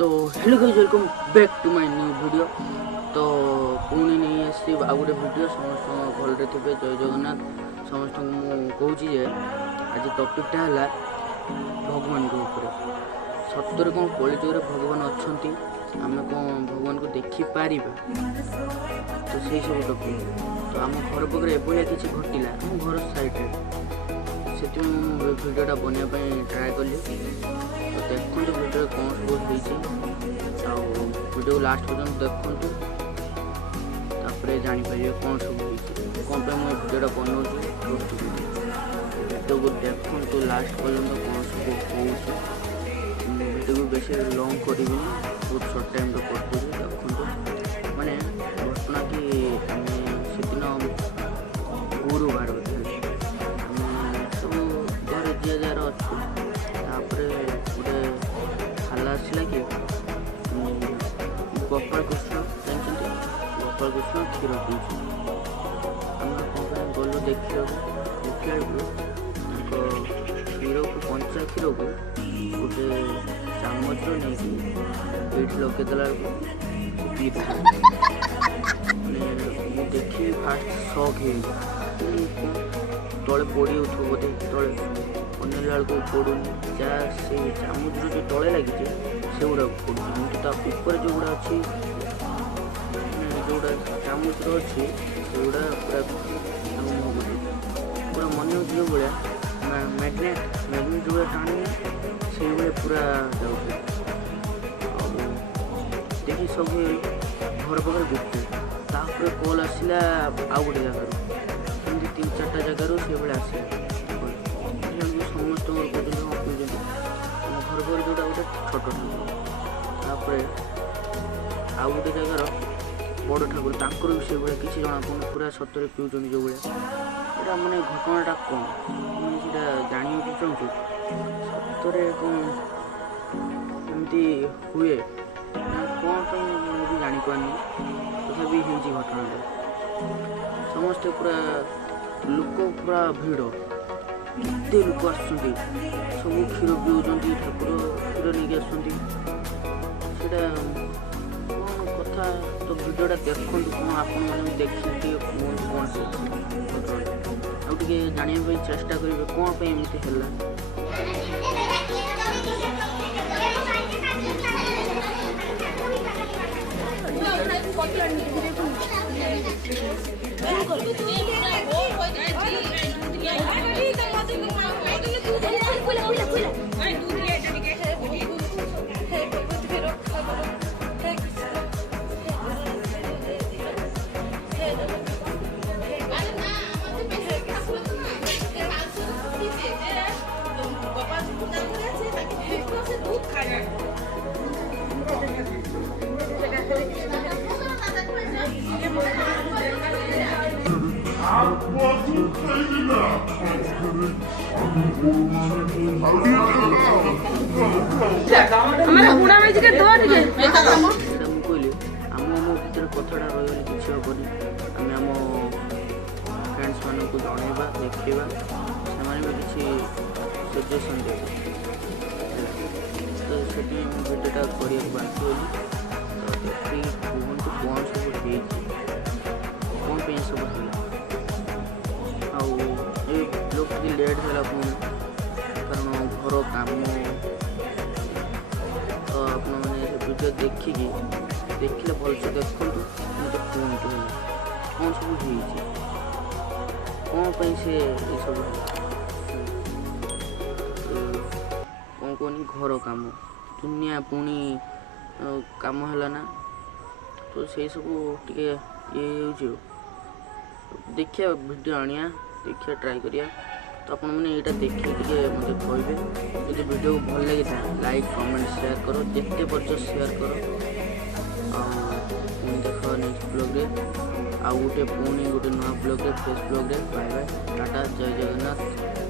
तो hello guys welcome back to my new video. तो पुणी नहीं आसी आ गोटे वीडियो समस्त भलरे थे जय जगन्नाथ समस्त मुझे आज टॉपिकटा है भगवान के ऊपर सत्तर कौन कलिजुग भगवान अच्छा आम कौन भगवान को देखिपर तो से सब टॉपिक तो आम घर पाखे एभलिया किसी घटला आम घर साइड से भिडियोटा बनवाई ट्राए कली। तो देखो वीडियो कौन सब वीडियो लास्ट पर्यटन देखु तापर जापर कौन सब कौन पर मुझे भिडियोटा बनाऊँ वीडियो को देखु लास्ट पर्यटन कौन सब हो वीडियो को बेस लंग करी बहुत सर्ट टाइम कर देखु माने घटना कि से दिन गुरुवार सब घर जी जार अच्छे गोटे खाला आसला कि गोपाल कृष्ण जानते गोपाल कृष्ण क्षीर पीछे आम कौन गलु देखा क्षीर को कंचा क्षीर को गोटे चामच नहीं पीठ लगेदेला पी देखी फास्ट शक तले पड़ी उठो बोधे तले अनेला को पड़ूनी जहाँ से चामुच जो तले लगी से गुड़ा पड़ू ऊपर जो गुड़ा अच्छी जोड़ा चामुच अच्छी से गुड़ा पूरा पूरा मन जो भाया मैग्नेट जो टाणी से पूरा जाऊे देखी सब घर पाखे गुप्त तापर कल आसला आउ गोटे जगार सेमती 3-4टा जगार से भाई आसला समस्त घर पर जोटा गोटे छोट ठाकुर आउ गोटे जगार बड़ ठाकुर तांकर भी से भाई किसी जना पड़े पूरा सतरे पिउछन जो भाया यहाँ मानने घटनाटा कौन मुझे जाना चाहूँ सतरे कौन एमती हुए कौन भी जापारनी तथापि घटनाटा समस्ते पूरा लोक पूरा भिड़ केते लोक आसुँच सब क्षीर पिउंट ठाकुर क्षीर नहीं आसुँच कौन कथा तो भिडियोटा देखु कौन आपण देखिए कौन से आगे जानापी चेष्टा करेंगे कौन एमती है। कथाटा रही किसी हेनी आम आम फ्रेंड्स मान को जनवा देखा से किसी सजेसन दे तो से भिडियोटा करने बाध्य होली तो कहतु कौन सब कौन पे सब लोग लेट है कारण घर काम तो आप वीडियो देखिकी देखिले भलसे देखु मत कहतु कौन सब कौन से सब कौन कहनी घर काम दुनिया पुणी काम है ना तो से सब टे ये देखिए वीडियो आनिया देखिए ट्राई करिया तो आप यहाँ देखिए मतलब कहे जो वीडियो को भल लगी था लाइक कमेंट शेयर करो जिते पर्च शेयर करो देख नेक्स्ट ब्लॉग आउ गोटे पुणी गोटे नुआ blog fresh blog bye bye tata जय जगन्नाथ।